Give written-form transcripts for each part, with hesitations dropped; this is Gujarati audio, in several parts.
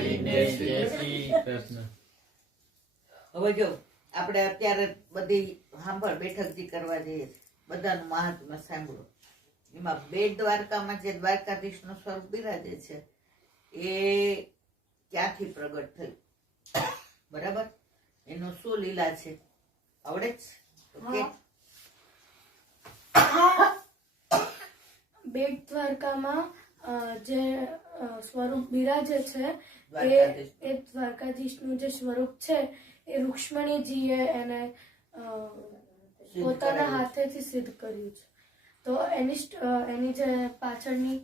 કરીને જય શ્રી કૃષ્ણ. હવે જો આપણે અત્યારે બધી સાંભળ બેઠક જે કરવા જઈએ બધાનું મહાત્મ્ય સાંભળો. એમાં બેટ દ્વારકામાં જે દ્વારકાધીશનું સ્વરૂપ બિરાજે છે એ ક્યાંથી પ્રગટ થયું, બરાબર? એનું શું લીલા છે આવડે જ? ઓકે. બેટ દ્વારકામાં જે સ્વરૂપ બિરાજે છે એ દ્વારકાધીશનું જે સ્વરૂપ છે એ રૂક્ષ્મણીજીએ એને પોતાના હાથેથી સિદ્ધ કર્યું છે. તો એની જે પાછળની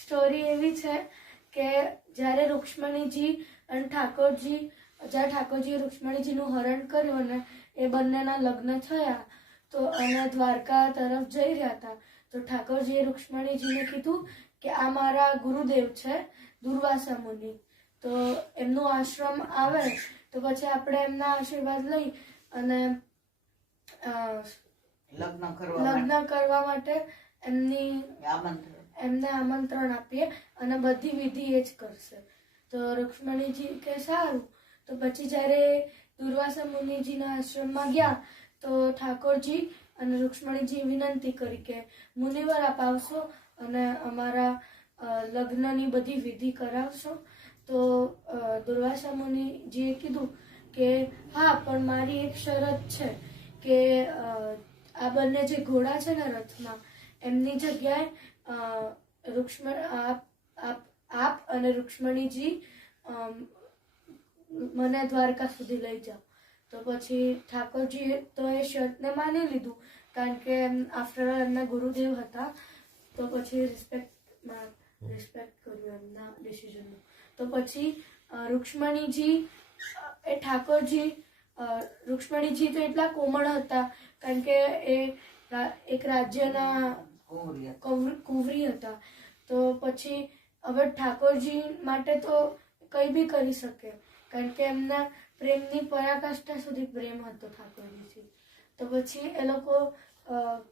સ્ટોરી એવી છે કે જ્યારે રૂક્ષ્મણીજી અને ઠાકોરજીએ રૂક્ષ્મણીજીનું હરણ કર્યું અને એ બંનેના લગ્ન થયા તો અને દ્વારકા તરફ જઈ રહ્યા હતા તો ઠાકોરજીએ રૂક્ષ્મણીજીને કીધું કે આ મારા ગુરુદેવ છે દુર્વાસા મુનિ, તો એમનું આશ્રમ આવે તો પછી આપણે એમના આશીર્વાદ લઈ અને લગ્ન કરવા માટે એમને આમંત્રણ આપીએ અને બધી વિધિ એ જ કરશે. તો રૂક્ષ્મણીજી કે સારું. તો પછી જ્યારે દુર્વાસા મુનિજીના આશ્રમમાં ગયા તો ઠાકોરજી અને રૂક્ષ્મણીજી વિનંતી કરી કે મુનિવર આપ આવશો અને અમારા લગ્નની બધી વિધિ કરાવશો. તો દુર્વાસા મુનિજીએ કીધું કે હા, પણ મારી એક શરત છે કે આ બંને જે ઘોડા છે ને રથમાં એમની જગ્યાએ આપ અને રૂક્ષ્મણીજી મને દ્વારકા સુધી લઈ જાઓ. તો પછી ઠાકોરજીએ તો એ શરતને માની લીધું કારણ કે આફ્ટર ઓલ એમના ગુરુદેવ હતા તો પછી રિસ્પેક્ટ કર્યું એમના ડિસિઝનનું. તો પછી રૂક્ષ્મણીજી તો એટલા કોમળ હતા કારણ કે એ એક રાજ્યના કુંવરી હતા. તો પછી હવે ઠાકોરજી માટે તો કંઈ બી કરી શકે કારણ કે એમના પ્રેમની પરાકાષ્ઠા સુધી પ્રેમ હતો ઠાકોરજીથી. તો પછી એ લોકો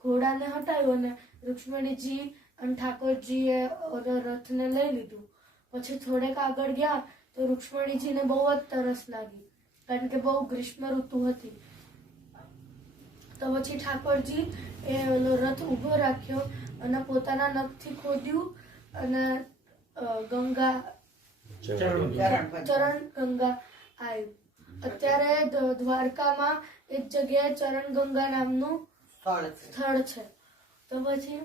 ઘોડાને હટાવ્યો અને રૂક્ષ્મણીજી અને ઠાકોરજીએ રથને લઈ લીધું. પછી થોડેક આગળ ગયા તો રૂક્ષ્મણીજીને બહુ જ તરસ લાગી કારણ કે બહુ ગ્રીષ્મ ઋતુ હતી. તો પછી ઠાકોરજી એ રથ ઊભો રાખ્યો અને પોતાના નખથી ખોદ્યું અને ચરણ ગંગા આવ્યું. અત્યારે દ્વારકામાં એક જગ્યાએ ચરણ ગંગા નામનું સ્થળ છે. તો પછી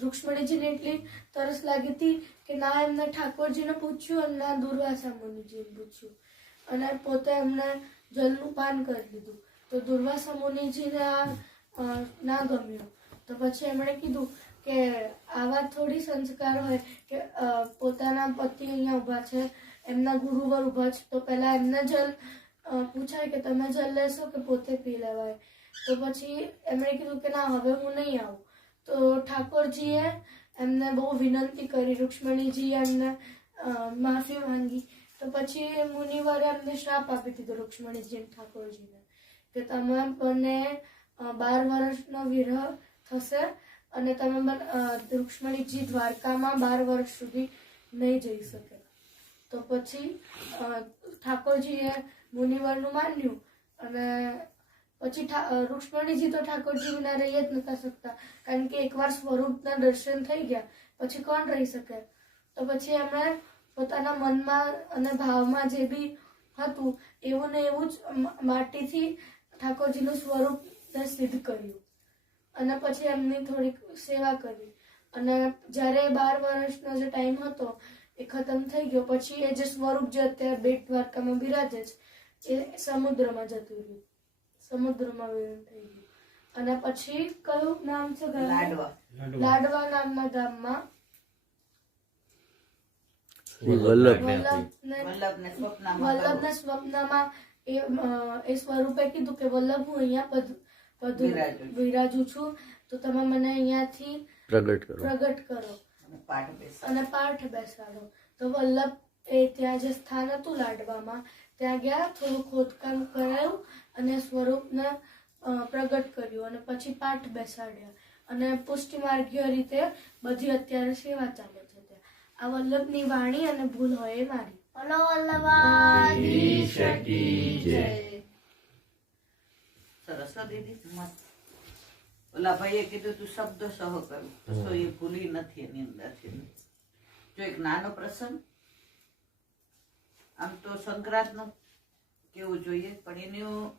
રૂક્ષ્મણીજીને એટલી તરસ લાગી હતી કે ના એમને ઠાકોરજીને પૂછ્યું અને ના દુર્વાસા મુનિજીને પૂછ્યું અને પોતે એમને જલનું પાન કરી લીધું. તો દુર્વાસા મુનિજીને ના ગમ્યું. તો પછી એમણે કીધું કે આવા થોડી સંસ્કાર હોય કે પોતાના પતિ અહીંયા ઊભા છે, એમના ગુરુવર ઊભા છે, તો પહેલા એમને જલ પૂછાય કે તમે જલ લેશો કે પોતે પી લેવાય. તો પછી એમણે કીધું કે ના હવે હું નહીં આવું. તો ઠાકોરજીએ એમને બહુ વિનંતી કરી, રૂક્ષ્મણીજીએ એમને માફી માંગી. તો પછી મુનિવરે એમને શ્રાપ આપી દીધો રૂક્ષ્મણીજી અને ઠાકોરજીને કે તમે બંને 12 વર્ષનો વિરહ થશે અને તમે રૂક્ષ્મણીજી દ્વારકામાં 12 વર્ષ સુધી નહીં જઈ શકે. તો પછી ઠાકોરજીએ મુનિવરનું માન્યું અને પછી રૂક્ષ્મણીજી તો ઠાકોરજી વિના રહી જ નતા શકતા કારણ કે એકવાર સ્વરૂપના દર્શન થઈ ગયા પછી કોણ રહી શકે. તો પછી એમણે પોતાના મનમાં અને ભાવમાં જે બી હતું એવું ને એવું જ માટીથી ઠાકોરજીનું સ્વરૂપ સિદ્ધ કર્યું અને પછી એમની થોડીક સેવા કરી અને જ્યારે 12 વર્ષનો જે ટાઈમ હતો એ ખતમ થઈ ગયો. પછી એ જે સ્વરૂપ જે અત્યારે બેટ દ્વારકામાં બિરાજે છે એ સમુદ્રમાં જતું રહ્યું, સમુદ્રમાં વિલીન થઈ ગયું. અને પછી કયું નામ છે? લાડવા નામના ગામમાં વલ્લભને સ્વપ્નમાં એ સ્વરૂપે કીધું કે વલ્લભ હું અહીંયા બિરાજું છું તો તમે મને અહીંયાથી પ્રગટ કરો અને પાઠ બેસાડો. તો વલ્લભ એ ત્યાં જે સ્થાન હતું લાડવામાં ત્યાં ગયા, થોડું ખોદકામ કરાયું અને સ્વરૂપને પ્રગટ કર્યું અને પછી પાઠ બેસાડ્યા અને પુષ્ટિ માર્ગીય રીતે બધી અત્યારે સેવા ચાલે છે. આ વલ્લભની વાણી અને ભૂલ હોય એ મારી. બોલો વલ્લભાઈ સરસ હો દીદી, મસ્ત. ઓલા ભાઈએ કીધું તું શબ્દ સહ કરું, તો એ ભૂલી નથી એની અંદરથી. જો એક નાનો પ્રસંગ, આમ તો સંક્રાંતનું કેવું જોઈએ, પણ એનું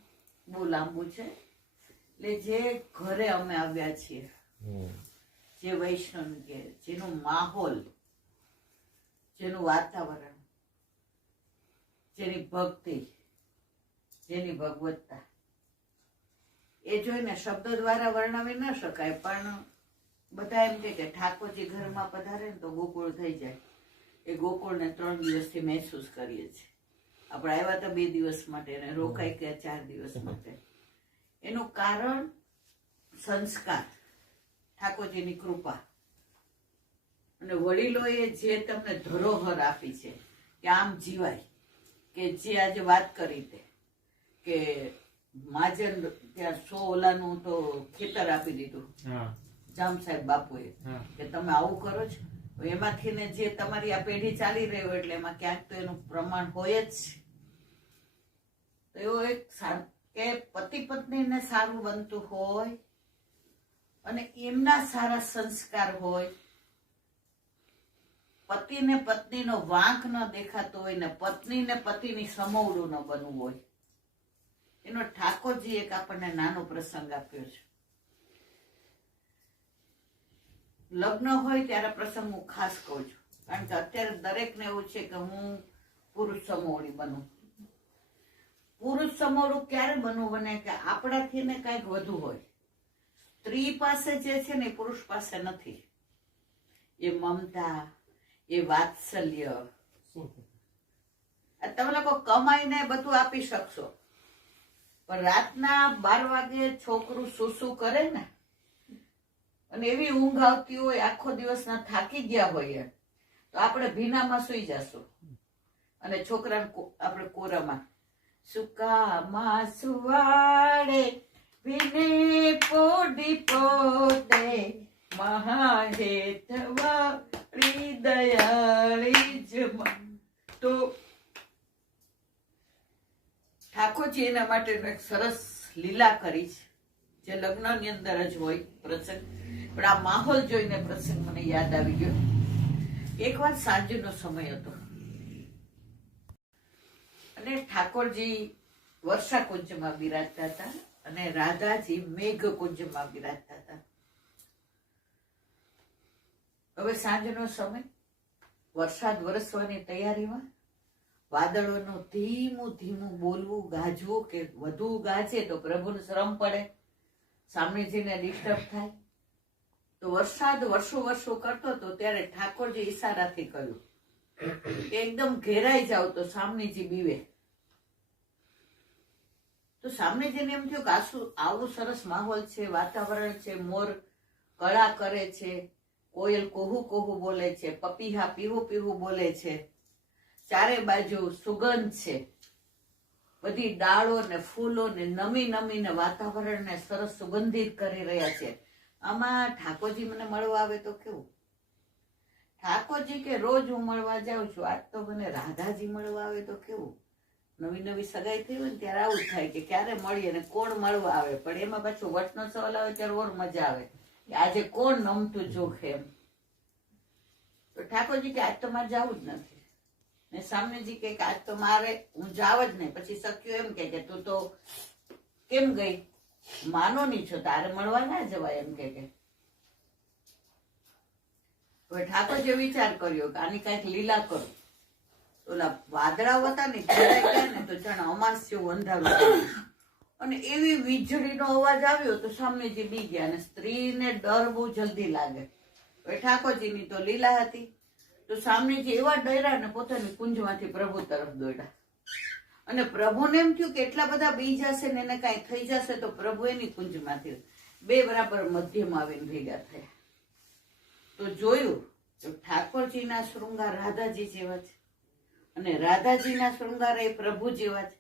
બહુ લાંબુ છે. એટલે જે ઘરે અમે આવ્યા છીએ, જે વૈષ્ણવ કે જેનું માહોલ, જેનું વાતાવરણ, જેની ભક્તિ, જેની ભગવત્તા, એ જોઈને શબ્દો દ્વારા વર્ણવી ન શકાય. પણ બધા એમ કે ઠાકોરજી ઘરમાં પધારે ને તો ગોકુળ થઈ જાય. એ ગોકુળને 3 દિવસથી મહેસૂસ કરીએ છીએ. આપણે આવ્યા તો 2 દિવસ માટે અને રોકાઈ ગયા 4 દિવસ માટે. એનું કારણ સંસ્કાર, ઠાકોરજીની કૃપા અને વડીલોએ જે તમને ધરોહર આપી છે કે આમ જીવાય. કે જે આજે વાત કરી તે કે માજન ત્યાં 100 ઓલાનું તો ખેતર આપી દીધું જામ સાહેબ બાપુએ કે તમે આવું કરો છો. એમાંથી ને જે તમારી આ પેઢી ચાલી રહી હોય એટલે એમાં ક્યાંક તો એનું પ્રમાણ હોય જ છે. તો એવો એક કે પતિ પત્નીને સારું બનતું હોય અને એમના સારા સંસ્કાર હોય, પતિને પત્નીનો વાંક ન દેખાતો હોય ને પત્નીને પતિની સમોવડું ન બનવું હોય. એનો ઠાકોરજી એક આપણને નાનો પ્રસંગ આપ્યો છે. લગ્ન હોય ત્યારે પ્રસંગ હું ખાસ કહું છું, કારણ કે અત્યારે દરેકને એવું છે કે હું પુરુષ સમોવડી બનું. પુરુષ સમોવડું ક્યારે બનવું બને કે આપણાથી ને કંઈક વધુ હોય. સ્ત્રી પાસે જે છે ને એ પુરુષ પાસે નથી. એ મમતા, એ વાત્સલ્ય, તમે લોકો કમાઈને બધું આપી શકશો, પણ રાતના 12 વાગે છોકરું સુસુ કરે ને અને એવી ઊંઘ આવતી હોય, આખો દિવસના થાકી ગયા હોઈએ, તો આપણે ભીનામાં સુઈ જશું અને છોકરાને આપણે કોરામાં સુકામાં સુવાડે ભીને પોડી પોતે મહાહેતવાળી દયાળી જમા. તો ઠાકોરજી એના માટે એક સરસ લીલા કરી છે, જે લગ્નની અંદર જ હોય પ્રસંગ. પણ આ માહોલ જોઈને પ્રસંગ મને યાદ આવી ગયો. એકવાર સાંજનો સમય હતો અને ઠાકોરજી વર્ષાકુંજમાં બિરાજતા હતા અને રાધાજી મેઘકુંજમાં બિરાજતા હતા. હવે સાંજનો સમય, વરસાદ વરસવાની તૈયારીમાં, વાદળોનું ધીમું ધીમું બોલવું, ગાજવું કે વધુ ગાજે તો પ્રભુને શ્રમ પડે, સ્વામીજીને ડિસ્ટર્બ થાય. તો વરસાદ વર્ષો કરતો હતો ત્યારે ઠાકોરજી ઈશારાથી કહ્યું કે એકદમ ઘેરાઈ જાવ તો સ્વામીજી બીવે. તો સ્વામીજીને એમ થયું કે આવું સરસ માહોલ છે, વાતાવરણ છે, મોર કળા કરે છે, કોયલ કોહુ કોહુ બોલે છે, પપીહા પીહુ પીહુ બોલે છે, ચારે બાજુ સુગંધ છે, બધી ડાળો ને ફૂલો ને નમી નમીને વાતાવરણને સરસ સુગંધિત કરી રહ્યા છે. આમાં ઠાકોરજી મને મળવા આવે તો કેવું? ઠાકોરજી કે રોજ હું મળવા જાઉં છું, આજ તો મને રાધાજી મળવા આવે તો કેવું? નવી નવી સગાઈ થઈ હોય ને ત્યારે આવું થાય કે ક્યારે મળીએ ને કોણ મળવા આવે. પણ એમાં પાછું વટનો સવાલ આવે ત્યારે ઓર મજા આવે કે આજે કોણ નમતું જોખે એમ. તો ઠાકોરજી કે આજ તો મારે જવું જ નથી ને સામનેજી કે આજ તો મારે હું જાવ જ નહીં. પછી સખ્યો એમ કે તું તો કેમ ગઈ, માનો નહીં છો, તારે મળવા ના જવાય એમ કે. હવે ઠાકોરજીએ વિચાર કર્યો કે આની કઈક લીલા કરું. ઓલા વાદળા હતા ને ગયા ને તો જાણે અમાસ જેવું અંધારું અને એવી વીજળીનો અવાજ આવ્યો તો સામનેજી બી ગયા અને સ્ત્રીને ડર બહુ જલ્દી લાગે. હવે ઠાકોરજીની તો લીલા હતી તો સામનેજી એવા ડર્યા ને પોતાની કુંજમાંથી પ્રભુ તરફ દોડ્યા. અને પ્રભુને એમ થયું કે એટલા બધા બી જશે ને એને કઈ થઈ જશે તો પ્રભુ એની કુંજમાંથી બે બરાબર મધ્યમાં આવીને ભેગા થયા. તો જોયું તો ઠાકોરજીના શૃંગાર રાધાજી જેવા છે અને રાધાજીના શૃંગાર એ પ્રભુ જેવા છે.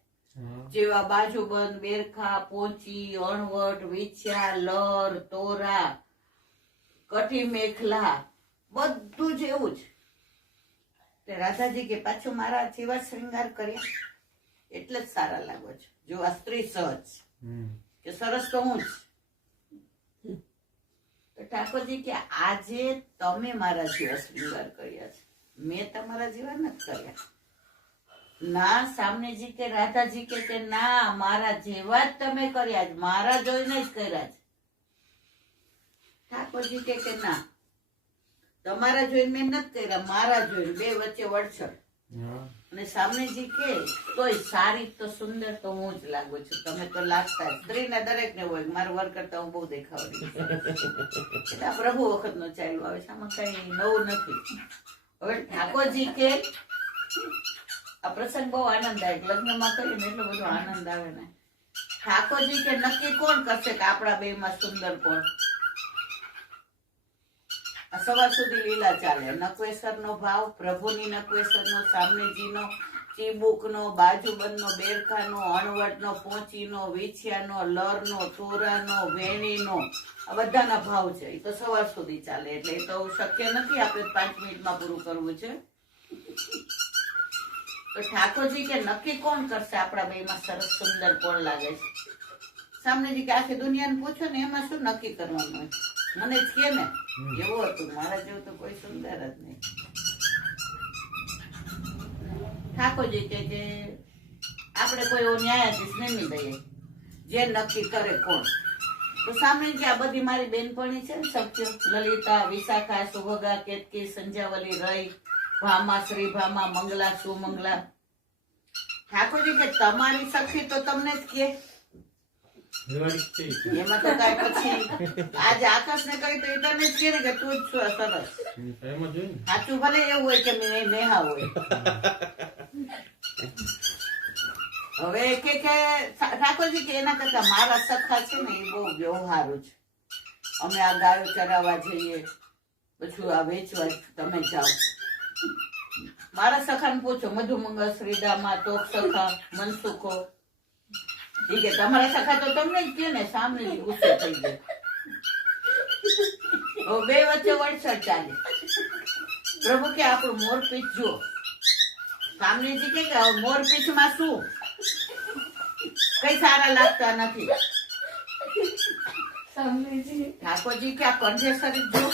જેવા બાજુબંધ, બેરખા, પોચી, અણવટ, વિછ્યા, લર, તોરા, કટી મેખલા બધું જ એવું જ. એટલે રાધાજી કે પાછું મારા જેવા શ્રૃંગાર કર્યા એટલે જ સારા લાગો છો. જો આ સ્ત્રી સહજ કે સરસ તો હું જ. તો ઠાકોરજી કે આજે તમે મારા જેવા શ્રૃંગાર કર્યા છે, મેં તમારા જેવા નથી કર્યા. ના સામનેજી કે રાધાજી કે ના મારા જેવા જ તમે કર્યા છે, મારા જોઈને જ કર્યા છે. ઠાકોરજી કે ના તમારા જોઈને મેં નથી કર્યા, મારા જોઈને. બે વચ્ચે વડસર. અને સામનેજી કે તોય સારી તો સુંદર તો હું જ લાગુ છું, તમે તો લાગતા જ. સ્ત્રીને દરેક ને હોય મારું વર કરતા હું બહુ દેખાવડી એટલે આ પ્રભુ વખત નો ચાલ્યું આવે છે, આમાં કઈ નવું નથી. હવે ઠાકોરજી કે આ પ્રસંગ બહુ આનંદદાયક, લગ્નમાં કરીએ ને એટલો બધો આનંદ આવે ને. ઠાકોરજી કે નક્કી કોણ કરશે કે આપણા બે માં સુંદર કોણ? આ સવાર સુધી લીલા ચાલે. નકવેસર નો ભાવ, પ્રભુની નકવેસર નો, સામનેજી નો, ચીબુક નો, બાજુબંધ નો, બેરખા નો, અણવટ નો, પોચી નો, વીછિયા નો, લર નો, તોરા નો, વેણી નો, આ બધાના ભાવ છે. એ તો સવાર સુધી ચાલે એટલે એ તો શક્ય નથી આપણે 5 મિનિટમાં પૂરું કરવું છે. તો ઠાકોરજી કે નક્કી કોણ કરશે આપણા બે માં સરસ સુંદર કોણ લાગે છે? સામનેજી કે આખી દુનિયાને પૂછો ને એમાં શું નક્કી કરવાનું હોય? મને જ કે ને એવું હતું, મારા જેવું તો કોઈ સુંદર જ નહીં. ઠાકોરજી કે આપણે કોઈ એવો ન્યાયાધીશ નહીં દઈએ જે નક્કી કરે કોણ. તો સામે જે આ બધી મારી બેનપણી છે ને સખ્યો, લલિતા, વિશાખા, સુભગા, કેતકી, સંજ્યાવલી, રઈ, ભામા, શ્રીભામા, મંગલા, સુમંગલા. ઠાકોરજી કે તમારી સખી તો તમને જ કે એમાં તો કઈ પછી આજે આકાશ ને કહી તો એ તને જ કે ને કે તું જ છું સરસ. સાચું ભલે એવું હોય કે નેહા હોય. હવે કે ઠાકોરજી કે એના કરતા મારા સખા છે ને એ બહુ વ્યવહારુ છે. અમે આ ગાયો ચરાવવા જઈએ, પછી આ વેચવા તમે જાઓ. મારા સખાને પૂછો, મધુમંગલ, શ્રીદામા, તોક સખા, મનસુખો. ઠીક છે તમારા સખા તો તમને જ કે ને. સામે ગુસ્સે થઈ ગયો. બે વચ્ચે વડસર ચાલે. પ્રભુ કે આપણું મોરપીંછ જુઓ. સામનેજી કે મોરપીંછ માં શું કઈ સારા લાગતા નથી. ઠાકોરજી કે આ કંઠેશ્વરી જુઓ,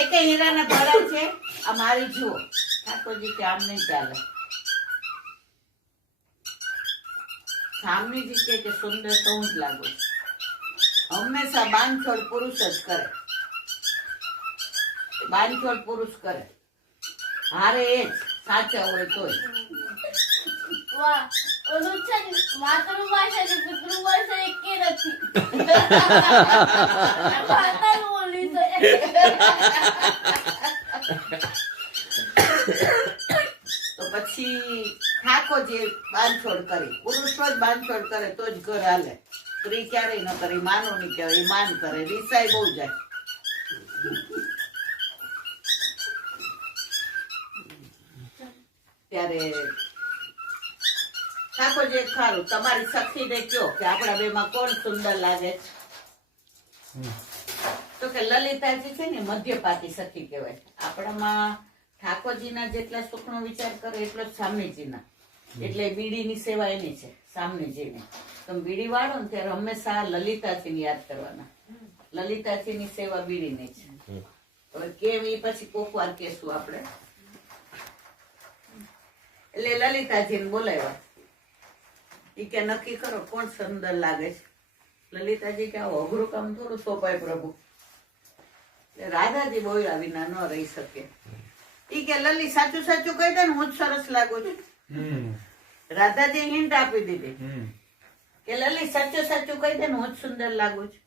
એક હીરાના ભરા છે, આ મારી જુઓ. ઠાકોરજી કે આમ નહીં ચાલે. સામનેજી કે સુંદર તો હું જ લાગુ છું. હંમેશા બાંધછોડ પુરુષ જ કરે, બાંધછોડ પુરુષ કરે. હારે એ જ સાચા હોય તોય. વાહ, ઓલું છે ને માતૃભાષા ને પિતૃભાષા એકે નથી. ભાષા બોલી છે. તો પછી ઠાકોરજી બાંધછોડ કરી, પુરુષો જ બાંધછોડ કરે તો જ ઘર હાલે. સ્ત્રી ક્યારેય ન કરે, માનો નહીં કહેવાય, માન કરે. રીસાઈ બહુ જાય. ત્યારે ઠાકોરજી એક ખારું તમારી સખીને કયો કે આપણા બે માં કોણ સુંદર લાગે છે? તો કે લલિતાજી છે ને મધ્યપાતી સખી કહેવાય. આપણામાં ઠાકોરજીના જેટલા સુખનો વિચાર કરે એટલો જ સામનેજીના. એટલે બીડીની સેવા એની છે સામનેજીની. તમે બીડી વાળો ને ત્યારે હંમેશા લલિતાજીને યાદ કરવાના. લલિતાજીની સેવા બીડીની છે. હવે કેમ એ પછી કોક વાર કહેશું આપણે. એટલે લલિતાજીને બોલાવ્યા. એ કે નક્કી કરો કોણ સુંદર લાગે છે. લલિતાજી કે આવું અઘરું કામ થોડું સોંપાય પ્રભુ. રાધાજી બોલ્યા વિના ન રહી શકે. ઈ કે લલી સાચું સાચું કહી દે ને હું જ સરસ લાગુ છું. રાધાજી હિન્ટ આપી દીધી કે લલી સાચું સાચું કહી દે ને હું જ સુંદર લાગુ છું.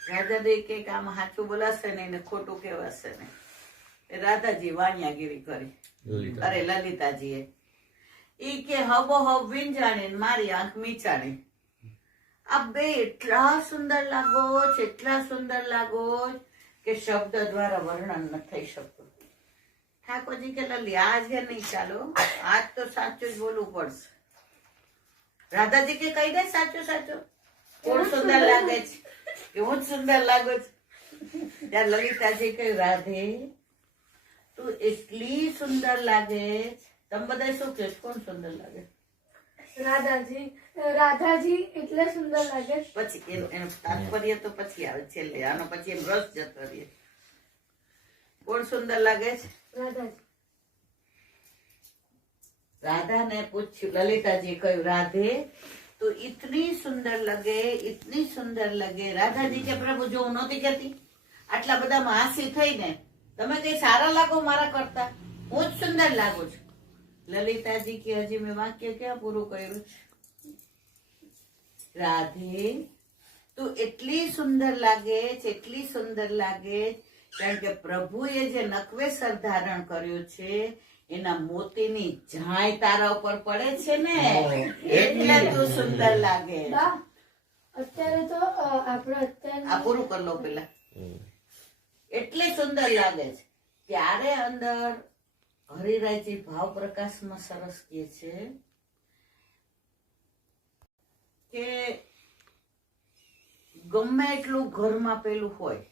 રાધાજી કે આમ સાચું બોલાશે ને એને ખોટું કહેવાશે ને. રાધાજી વાણિયાગીરી કરી. અરે લલિતાજીએ ઈ કે હબો હબ વીંજાણી મારી આંખ મીચાણી. આ બે એટલા સુંદર લાગો છે, એટલા સુંદર લાગો કે શબ્દ દ્વારા વર્ણન ન થઈ શકતું. ઠાકોરજી કે લલી આજે નહીં ચાલો, આજ તો સાચું જ બોલવું પડશે. રાધાજી કે કહી દે સાચું સાચું કોણ સુંદર લાગે છે કે હું જ સુંદર લાગુ છું. ત્યારે લલિતાજી કહ્યું રાધે તું એટલી સુંદર લાગે. તમે બધા શું કહો છો? કોણ સુંદર લાગે? રાધાજી એટલે સુંદર લાગે. પછી એનું તાત્પર્ય તો પછી આવે છેલ્લે, આનો પછી એમ રસ જતો રહે. કોણ સુંદર લાગે છે? રાધાજી. રાધાને પૂછ્યું, લલિતાજી કહ્યું, રાધે તું ઇતની સુંદર લગે, ઇતની સુંદર લગે. રાધાજી કે પ્રભુ જો હું નહોતી કહેતી, આટલા બધા હાસી થઈને તમે કઈ સારા લાગો મારા કરતા, હું જ સુંદર લાગુ છું. લલિતાજી કે હજી મેં વાક્ય ક્યાં પૂરું કર્યું છે? રાધે તું એટલી સુંદર લાગે છે, એટલી સુંદર લાગે, કારણ કે પ્રભુએ જે નકવેસર ધારણ કર્યું છે એના મોતીની ઝાંય તારા ઉપર પડે છે ને, એટલે તું સુંદર લાગે. અત્યારે તો આપણે આ પૂરું કરી લો પેલા. એટલે સુંદર લાગે છે. ત્યારે અંદર હરિરાયજી ભાવ પ્રકાશમાં સરસ કહે છે કે ગમે એટલું ઘરમાં પેલું હોય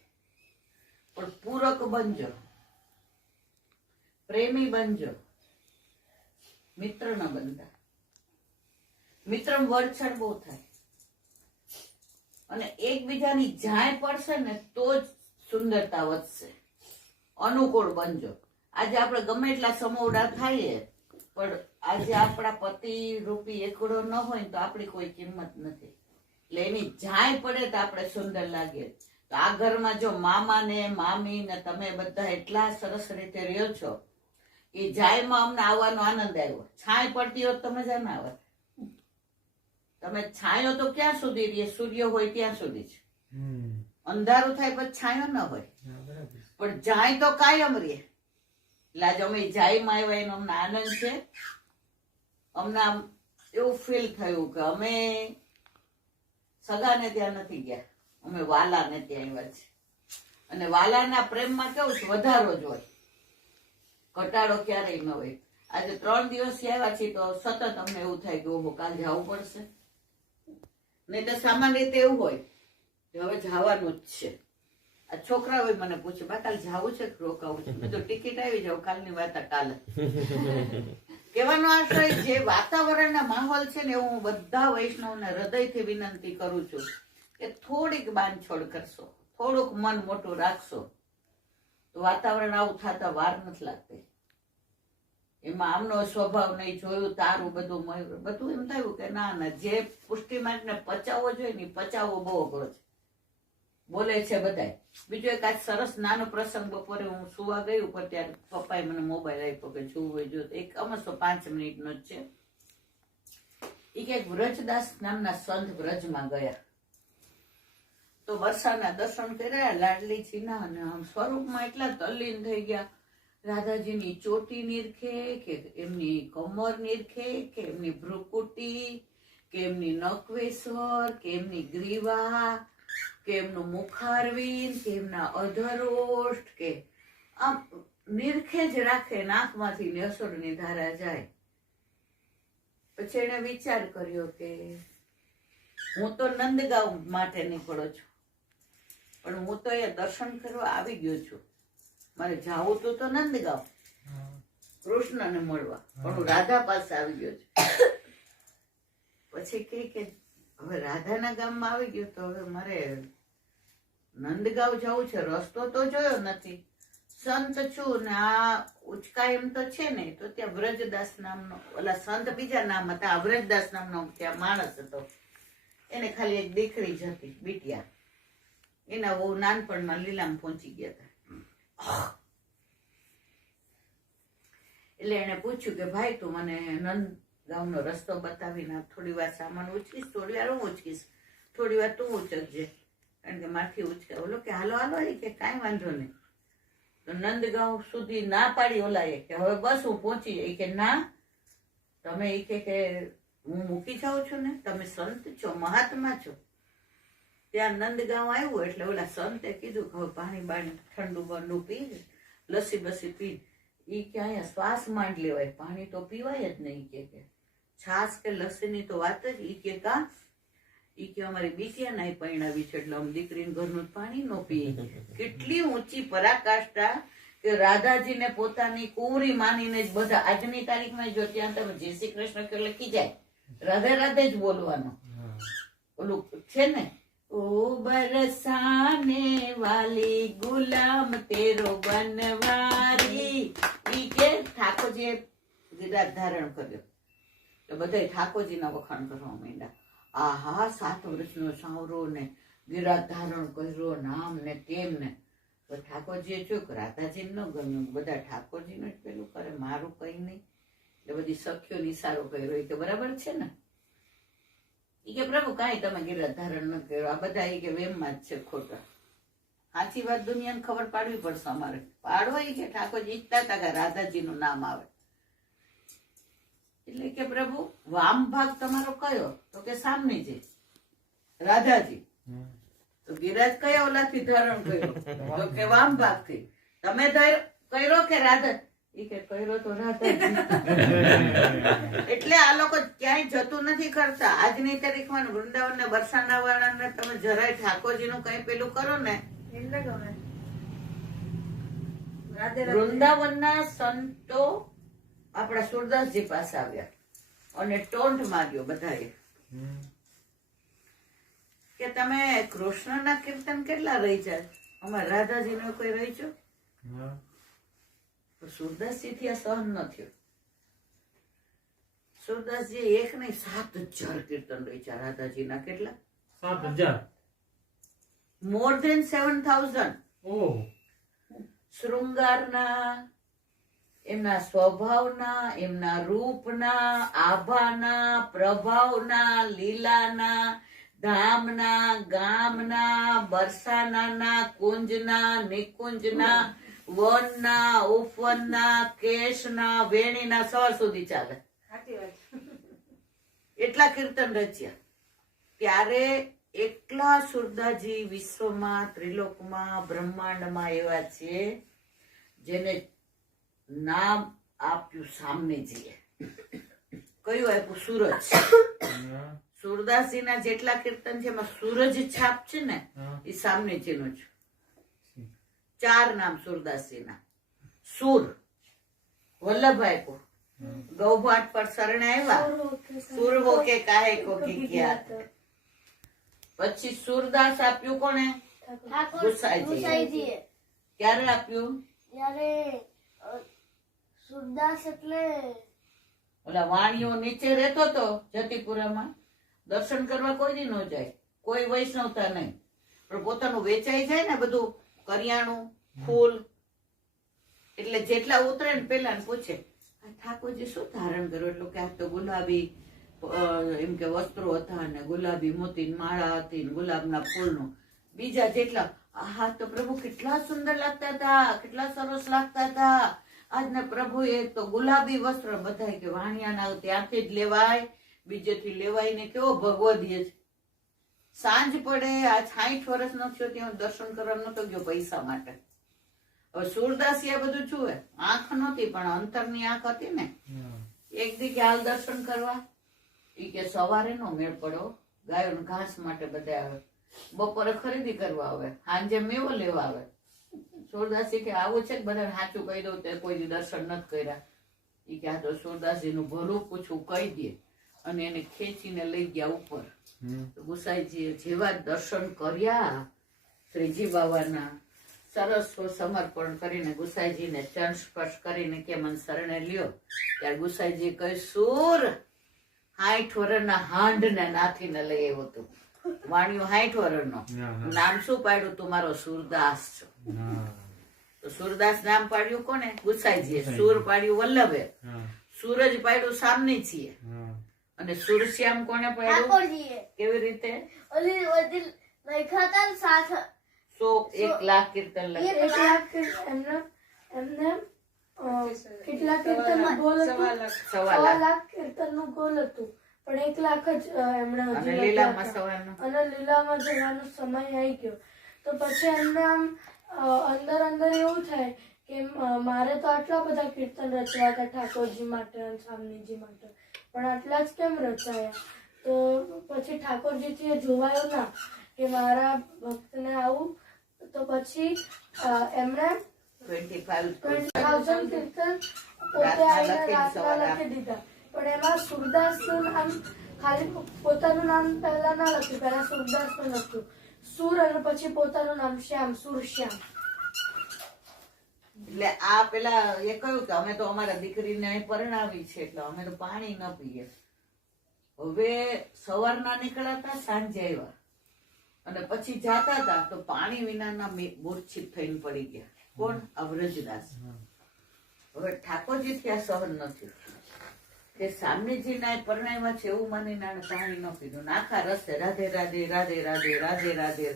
પણ પૂરક બનજો, પ્રેમી બનજો, મિત્ર ન બનતા. મિત્ર વરછડ બહુ થાય અને એકબીજાની ઝાંય પડશે ને તો જ સુંદરતા વધશે. અનુકૂળ બનજો. આજે આપણે ગમે એટલા સમોવડા થાઈએ પણ આજે આપણા પતિ રૂપી એકડો ન હોય તો આપણી કોઈ કિંમત નથી. એટલે એની ઝાંય પડે તો આપણે સુંદર લાગીએ. તો આ ઘરમાં જો મામા ને મામી ને તમે બધા એટલા સરસ રીતે રહ્યો છો, એ ઝાંયમાં અમને આવવાનો આનંદ આવ્યો. છાંય પડતી હોત તો મજા ના આવે. તમે છાંયો તો ક્યાં સુધી રહીએ? સૂર્ય હોય ત્યાં સુધી જ. અંધારું થાય પછી છાંયો ન હોય, પણ ઝાંય તો કાયમ રહે. એટલે આજે અમે ઝાંયમાં આવ્યા એનો અમને આનંદ છે. અમને આમ એવું ફીલ થયું કે અમે સગાને ત્યાં નથી ગયા, અમે વાલાને ત્યાં આવ્યા છે. અને વાલાના પ્રેમમાં કેવું છે, વધારો જ હોય, ઘટાડો ક્યારેય ન હોય. આજે 3 દિવસથી આવ્યા છીએ તો સતત અમને એવું થાય કે ઓહો કાલ જવું પડશે. નહીં તો સામાન્ય રીતે એવું હોય કે હવે જવાનું જ છે. આ છોકરાઓએ મને પૂછ્યું, બા કાલ જવું છે કે રોકાવું છે? મેં તો ટિકિટ આવી જાવ, કાલની વાત કાલે. કહેવાનો આશય જે વાતાવરણના માહોલ છે ને એવું હું બધા વૈષ્ણવને હૃદયથી વિનંતી કરું છું કે થોડીક બાંધછોડ કરશો, થોડુંક મન મોટું રાખશો તો વાતાવરણ આવું થતા વાર નથી લાગતી. એમાં આમનો સ્વભાવ નહીં, જોયું તારું બધું બધું એમ થયું કે ના ના, જે પુષ્ટિ માર્ગને પચાવવો જોઈએ ને પચાવવો બહુ અઘરો છે. બોલે છે બધાય. બીજો એક આજ સરસ નાનો પ્રસંગ, બપોરે હું સુવા ગઈ ઉપર ત્યારે પપ્પાએ મને મોબાઈલ આપ્યો કે જોવું જો, એક અમસ્તો 5 મિનિટનો જ છે. એ કે વ્રજદાસ નામના સંત વ્રજમાં ગયા તો વર્ષાના દર્શન કર્યા લાડલીજીના, અને આમ સ્વરૂપમાં એટલા તલ્લીન થઈ ગયા. રાધાજીની ચોટી નિરખે કે એમની કમર નિરખે કે એમની ભ્રુકુટી કે એમની નખવેશ્વર કે એમની ગ્રીવા કે એમનું મુખારવિંદ કે એમના અધરોષ્ઠ કે આમ નિરખે જ રાખે, નાકમાંથી અસુરની ધારા જાય. પછી એને વિચાર કર્યો કે હું તો નંદગાંવ માટે નીકળો છું, પણ હું તો એ દર્શન કરવા આવી ગયો છું. મારે જાવું તો નંદગાંવ કૃષ્ણને મળવા, પણ હું રાધા પાસે આવી ગયો છું. પછી કે હવે રાધાના ગામમાં આવી ગયો તો હવે મારે નંદગાંવ જવું છે, રસ્તો તો જોયો નથી, સંત છું ને આ ઉચકા એમ તો છે ને. તો ત્યાં વ્રજદાસ નામનો, ઓલા સંત બીજા નામ હતા, આ વ્રજદાસ નામનો ત્યાં માણસ હતો. એને ખાલી એક દીકરી જ હતી, બીટિયા. એના બહુ નાનપણમાં લીલામાં પહોંચી ગયા હતા. એટલે એને પૂછ્યું કે ભાઈ તું મને નંદગાંવનો રસ્તો બતાવીને થોડી વાર સામાન ઉચકીશ, થોડી વાર હું ઉચકીશ, થોડી વાર તું ઉચકજે, કારણ કે માથી ઉચકા. ઓલો કે હાલો હાલો, એ કે કાંઈ વાંધો નહીં. તો નંદગાંવ સુધી ના પાડી ઓલા એ કે હવે બસ હું પહોંચી. એ કે ના, તમે એ કે હું મૂકી જાઉં છું ને, તમે સંત છો, મહાત્મા છો. ત્યાં નંદગાંવ આવ્યું એટલે ઓલા સંતે કીધું કે હવે પાણી બાણી ઠંડુ બંડુ પી, લસ્સી બસી પી. ઈ કે અહીંયા શ્વાસ માંડ લેવાય, પાણી તો પીવાય જ નહીં. કે છાસ કે લસ્સીની તો વાત જ. ઈ કે કા? ઈ કે અમારી બીટિયા નાય પરણાવી છે એટલે આમ દીકરીને ઘરનું પાણી ન પીએ. કેટલી ઊંચી પરાકાષ્ઠા કે રાધાજીને પોતાની કુંવરી માનીને જ બધા આજની તારીખમાં જો ત્યાં તમે જય શ્રી કૃષ્ણ કે લખી જાય, રાધે રાધે જ બોલવાનું. ઓલું છે ને, ઓ બરસાને વાલી ગુલામ તેરો બનવારી, ઈ કે ઠાકોરજીએ ગિરરાજ ધારણ કર્યો તો બધા ઠાકોરજીના વખાણ કરવા માંડ્યા. આહા 7 વર્ષનો સાવરો ને ગિરરાજ ધારણ કર્યો, નામ ને કેમ ને. તો ઠાકોરજીએ જોયું કે રાધાજીને ન ગમ્યું, બધા ઠાકોરજીનું જ પેલું કરે, મારું કઈ નહીં. એટલે બધી સખીઓ નિસારો કર્યો કે બરાબર છે ને. ઈ કે પ્રભુ કાંઈ તમે ગિરરાજ ધારણ ન કર્યો, આ બધા ઈ કે વેમમાં જ છે ખોટા. સાચી વાત દુનિયાને ખબર પાડવી પડશે અમારે. પાડવો ઈ કે ઠાકોરજી ઈચ્છતા હતા કે રાધાજીનું નામ આવે. એટલે કે પ્રભુ વામ ભાગ તમારો કયો? તો કે સામનેજી રાધાજી. તો ગિરરાજ કયા ઓલાથી ધારણ કર્યો? તો કે વામ ભાગ થી. તમે કર્યો કે રાધા? ઈ કે કર્યો તો રાધાજી. એટલે આ લોકો ક્યાંય જતું નથી કરતા. આજની તારીખમાં વૃંદાવન ને બરસાના વાળાને તમે જરાય ઠાકોરજી નું કઈ પેલું કરો ને, વૃંદાવનના સંતો આપણા સુરદાસજી પાસે આવ્યા અને ટોન્ટ માર્યો બધાએ કે તમે કૃષ્ણના કીર્તન કેટલા રહી જાય, અમારે રાધાજી નો કોઈ રહી છો? સુરદાસજી થી આ સહન ન થયું. સુરદાસજી 1 નહીં 7,000 કીર્તન રહી છે રાધાજીના. કેટલા? 7,000. More than 7,000. ઓહ, શૃંગારના, એમના સ્વભાવના, એમના રૂપના, આભાના, પ્રભાવના, લીલાના, ધામના, ગામના, બરસાનાના, કુંજના, નિકુંજના, વનના, ઉપવનના, કેશના, વેણીના, સવાર સુધી ચાલે. એટલા કીર્તન રચ્યા. ત્યારે એકલા સુરદાસજી વિશ્વમાં, ત્રિલોકમાં, બ્રહ્માંડમાં એવા છે જેને નામ આપ્યું સામનેજીએ. કયું આપ્યું? સૂરજ. સુરદાસજીના જેટલા કીર્તન છે એમાં સૂરજ છાપ છે ને, એ સામનેજીનું છે. 4 નામ સુરદાસજીના. સુર વલ્લભ આપ્યો, ગૌભાટ પર શરણે આવ્યા, સુર હો કે કાહે કો કિયા. પછી સુરદાસ આપ્યું કોને? ગુસાઈજીએ. ક્યારે આપ્યું? ત્યારે સુરદાસ એટલે ઓલા વાણીઓ નીચે રહેતો તો જતીપુરામાં, દર્શન કરવા કોઈ દી ન જાય, કોઈ વૈષ્ણવતા નહીં, પણ પોતાનું વેચાઈ જાય ને બધું કરિયાણું, ફૂલ, એટલે જેટલા ઉતરે ને પેલા પૂછે ઠાકોરજી શું ધારણ કર્યું? એટલું કે આ તો ગુલાબી એમ કે વસ્ત્રો હતા ને ગુલાબી મોતી માળા હતી ને ગુલાબના ફૂલનું. બીજા જેટલા, આહા તો પ્રભુ કેટલા સુંદર લાગતા હતા, કેટલા સરસ લાગતા હતા આજના પ્રભુ. એ તો ગુલાબી વસ્ત્ર. બધા કે વાણિયાના ત્યાંથી જ લેવાય, બીજેથી લેવાય ને. કેવો ભગવદીય છે. સાંજ પડે, આ 60 વર્ષનો થયો ત્યાં દર્શન કરવા નતો ગયો પૈસા માટે. હવે સુરદાસી આ બધું છુએ, આંખ નહોતી પણ અંતરની આંખ હતી ને. એક દી કે હાલ દર્શન કરવા, ઈ કે સવારે નો મેળ પડો, ગાયો ઘાસ માટે બધા આવે, બપોરે ખરીદી કરવા આવે, સાંજે મેવો લેવા આવે. સુરદાસી કે આવું છે કે બધા સાચું કહી દઉં તે કોઈ દી દર્શન નથી કર્યા. ઈ કે આ તો સુરદાસજી નું ભલું પૂછું કહી દે. અને એને ખેંચીને લઈ ગયા ઉપર. ગુસાઈજીએ જેવા દર્શન કર્યા શ્રીજી બાબાના, સરસ સમર્પણ કરીને ગુસાઈજીને ચરણ સ્પર્શ કરીને કે મન શરણે લ્યો. ત્યારે ગુસાઈજી કહ્યું, સુર 60 વર્ષના હાંડ ને નાથીને લઈ આવ્યો તું. વાણિયો 60 વર્ષનો. નામ શું પાડ્યું? તું મારો સુરદાસ છો. તો સુરદાસ નામ પાડ્યું કોને? ગુસાઈજીએ. સુર પાડ્યું વલ્લભે. સૂરજ પાડ્યું સામની છીએ. અને સુરશ્યામ કોને પાડ્યું? ઠાકોરજીએ. કેવી રીતે? ઓલી લખ્યા હતા ને 1 લાખ કીર્તન લખ્યા. 1 લાખ એમને કેટલા કીર્તન નું ગોલ હતું? 1.25 લાખ કીર્તન નું ગોલ હતું, પણ 1 લાખ જ એમણે હજી લીલામાં સવારનો. અને લીલામાં જવાનો સમય આવી ગયો. તો પછી એમને આમ અંદર એવું થાય કે મારે તો આટલા બધા કીર્તન રચવા હતા ઠાકોરજી માટે અને સ્વામીજી માટે, પણ આટલા જ કેમ રચાયા? તો પછી ઠાકોરજીથી એ જોવાયું ના કે મારા ભક્તને આવું. તો પછી એમણે 25,000 20,000 કીર્તન પોતે આવીને રાતના લખી દીધા. પણ એમાં સુરદાસનું નામ ખાલી પોતાનું નામ પહેલા ના લખ્યું, પહેલા સુરદાસનું લખ્યું, સુર, અને પછી પોતાનું નામ શ્યામ, સુર શ્યામ. એટલે આ પેલા એ કહ્યું કે અમે તો અમારા દીકરીને અહીં પરણાવી છે એટલે અમે તો પાણી ન પીએ. હવે સવારના નીકળ્યા હતા, સાંજે આવ્યા અને પછી જાતા હતા તો પાણી વિનાના મૂર્છિત થઈને પડી ગયા. કોણ? આ વ્રજદાસ. હવે ઠાકોરજી થી આ સહન ન થયું કે સામનેજી ના પરણાવ્યા છે એવું માનીને આને પાણી ન પીધું. આખા રસ્તે રાધે રાધે રાધે રાધે રાધે રાધે.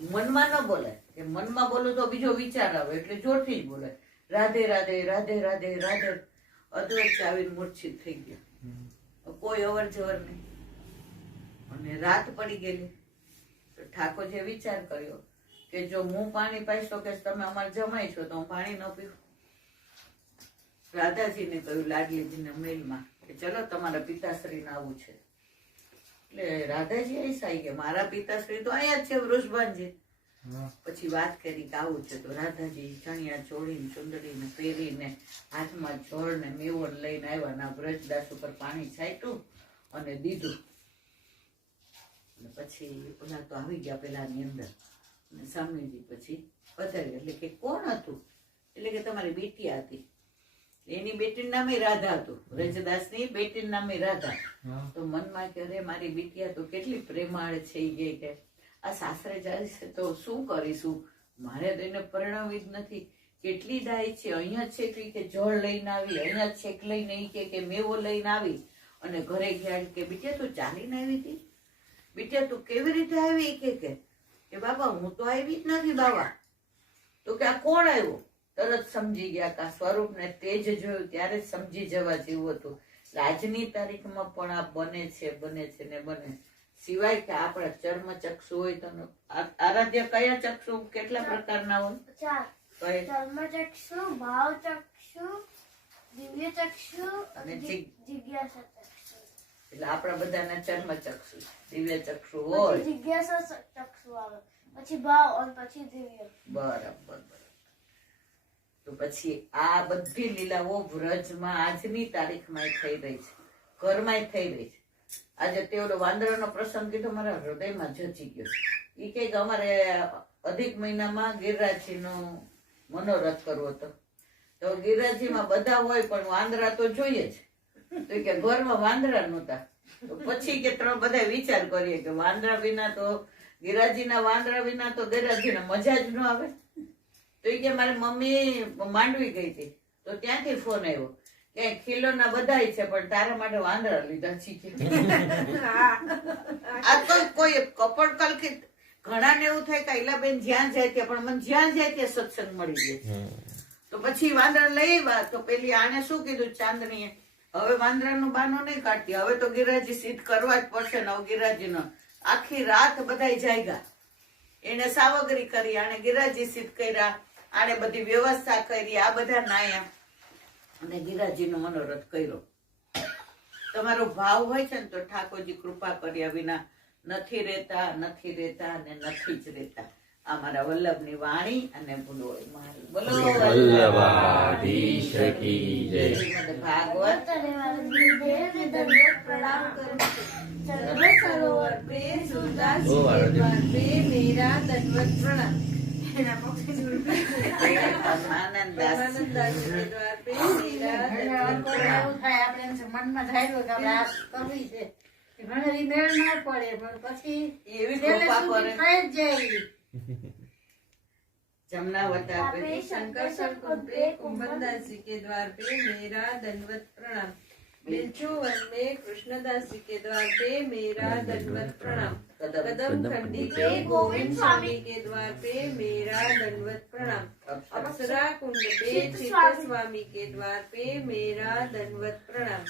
મનમાં ન બોલે કે મનમાં બોલું તો બીજો વિચાર આવે એટલે જોરથી જ બોલે રાધે રાધે રાધે રાધે રાધે. અદ્વૈત આવીને મૂર્છિત થઈ ગયા. કોઈ અવર જવર નહીં અને રાત પડી ગયેલી. ઠાકોરજીએ વિચાર કર્યો કે જો હું પાણી પાઈશ તો કે તમે અમારે જમાઈ છો તો હું પાણી ન પીવું. રાધાજીને કહ્યું લાડલીજીને મેલમાં કે ચલો તમારા પિતાશ્રીને આવું છે. એટલે રાધાજી અહીં આવી ગયા, મારા પિતાશ્રી તો અહીંયા જ છે વૃષભાનજી. પછી વાત કરી કે આવું છે તો રાધાજી ચણિયા ચોળીને ચુંદડીને પહેરીને હાથમાં જળ ને મેવો લઈને આવ્યા ના વ્રજદાસ ઉપર પાણી છાંટ્યું અને દીધું. પછી ઓલા તો આવી ગયા પેલાની અંદર અને સ્વામીજી પછી પધાર્યા. એટલે કે કોણ હતું? એટલે કે તમારી બેટી હતી. એની બેટી નામે રાધા હતું, વ્રજદાસની બેટી નામે રાધા. તો મનમાં કે અરે મારી બેટિયા તો કેટલી પ્રેમાળ છે. એ ગઈ કે આ સાસરે જાય છે તો શું કરીશું, મારે તો એને પરણાવી જ નથી. કેટલી ડાય છે, અહીંયા છેક કે જળ લઈને આવી, અહીંયા છેક લઈને કે મેવો લઈને આવી અને ઘરે ગયા કે બેટિયા તું ચાલીને આવી હતી? બેટિયા તું કેવી રીતે આવી? કે બાબા હું તો આવી જ નથી બાબા. તો કે આ કોણ આવ્યો? તરત સમજી ગયા કે આ સ્વરૂપ ને તેજ જોયું ત્યારે જ સમજી જવા જેવું હતું. આજની તારીખમાં પણ આ બને છે ને બને. સિવાય કે આપણા ચર્મ ચક્ષુ હોય તો આરાધ્ય કયા ચક્ષુ કેટલા પ્રકારના હોય? 4. ચર્મચક્ષુ, ભાવચક્ષુ, દિવ્યચક્ષુ અને જિજ્ઞાસા ચક્ષુ. એટલે આપણા બધાના ચર્મ ચક્ષુ, દિવ્ય ચક્ષુ હોય, જિજ્ઞાસા ચક્ષુ આવે, પછી ભાવ અને પછી દિવ્ય. બરાબર. તો પછી આ બધી લીલાઓ વ્રજમાં આજની તારીખમાં થઈ રહી છે, ઘરમાં થઈ રહી છે. આજે તે ઓલો વાંદરાનો પ્રસંગ કીધો મારા હૃદયમાં જચી ગયો. એ કે અમારે અધિક મહિનામાં ગિરિરાજજીનો મનોરથ કરવો હતો. તો ગિરિરાજજીમાં બધા હોય પણ વાંદરા તો જોઈએ જ. તો કે ઘરમાં વાંદરા નહોતા. તો પછી કે ત્રણ બધા વિચાર કરીએ કે વાંદરા વિના તો ગિરિરાજજીના વાંદરા વિના તો ગિરિરાજજીને મજા જ ન આવે. તો એ કે મારી મમ્મી માંડવી ગઈ હતી તો ત્યાંથી ફોન આવ્યો કે ખીલોના બધાય છે પણ તારા માટે વાંદરા લીધા છે. આ તો કોઈ કપડ કલકી ઘણાને એવું થાય કે ઈલાબેન જ્યાં જાય ત્યાં, પણ મને જ્યાં જાય ત્યાં સત્સંગ મળી જાય. તો પછી વાંદરા લઈ આવ્યા. તો પેલી આને શું કીધું ચાંદનીએ, હવે વાંદરાનું બાનું નહીં કાઢતી, હવે તો ગિરિરાજી સિદ્ધ કરવા જ પડશે. નવગિરાજીનો આખી રાત બધાય જાગ્યા. એને સાવગરી કરી, આને ગિરિરાજી સિદ્ધ કર્યા, આને બધી વ્યવસ્થા કરી, આ બધા નાયા અને ગિરિરાજીનો મનોરથ કર્યો. તમારો ભાવ હોય છે ને તો ઠાકોરજી કૃપા કર્યા વિના નથી રહેતા ને નથી જ રહેતા. આ મારા વલ્લભની વાણી અને બોલો વલ્લભાધીશ કી જય. ભાગવત પ્રણામ કરું चंद्र सरोवर पे सुरदास जी के द्वार पे मेरा दंडवत प्रणाम। પરમાનંદાસ परमानंदास जी के द्वार पे मेरा दंडवत प्रणाम। મનમાં ધાર્યું કે આપણે આ કરવી છે ઘણી મેળ ના પડે પણ પછી એવી છેલ્લે કૃપા સુધી કરે. થઈ જ જાય. જમનાવતા पे शंकर कुंड पे कुंभनदास जी के द्वार पे मेरा दंडवत प्रणाम। बिरजू वन में कृष्णदास जी के द्वार पे मेरा दंडवत प्रणाम। कदम खंडी पे गोविंद स्वामी के द्वार पे मेरा दंडवत प्रणाम। अप्सरा कुंड पे चित्त स्वामी के द्वार पे मेरा दंडवत प्रणाम।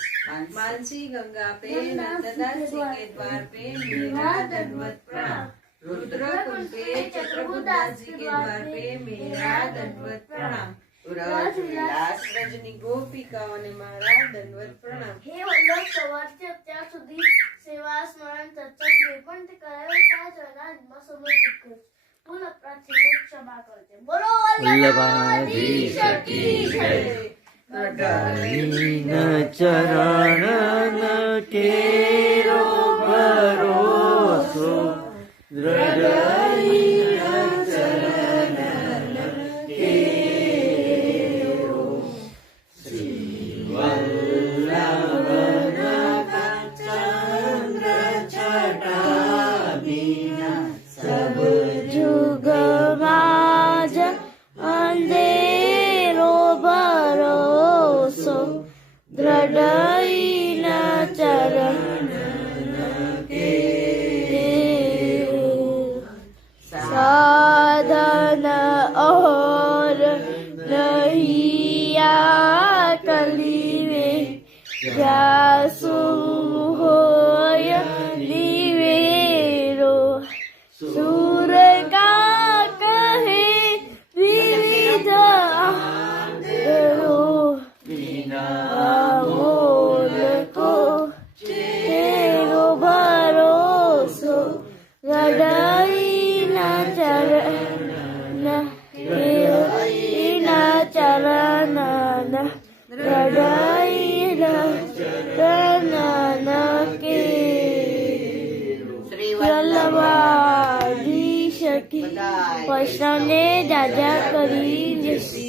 मानसी गंगा पे नंददास जी के द्वार पे मेरा दंडवत प्रणाम। रुद्र कुंड पे चक्रभुदास जी के द्वार पे मेरा दंडवत प्रणाम। વ્રજવિલાસ रजनी गोपिकाओं ने मारा दंडवत प्रणाम। હે વલ્લભ સવારથી અત્યાર સુધી સેવા સ્મરણ સત્સંગ જે પણ તે કરાયો ત્યાં ચરણારવિંદમાં સમર્પિત કરું છું. ભૂલ અપરાધ છે ક્ષમા કરજે. બોલો વલ્લભાધીશ કી જય. રડાઈના ચરણ કેરો ભરોસો, રડાઈના ચરણ કેરો, શ્રી વલ્લભના ચંદ્ર છટા વિના સબ જુગમાં જ અંધેરો ભરોસો, દ્રઢઈના ચરણ સાધન ઓર નહિયા કલીવે, જાસુ હોય નિવેરો, સુર કા કહે વિવિધ આંધળો, આમોલ કો તેરો ભરોસો, રડાઈના ચરણ રડાઈના ચરણ કે શ્રી વલ્લભાધીશ કી. બધાય વૈષ્ણવને જાજા કરી જય શ્રી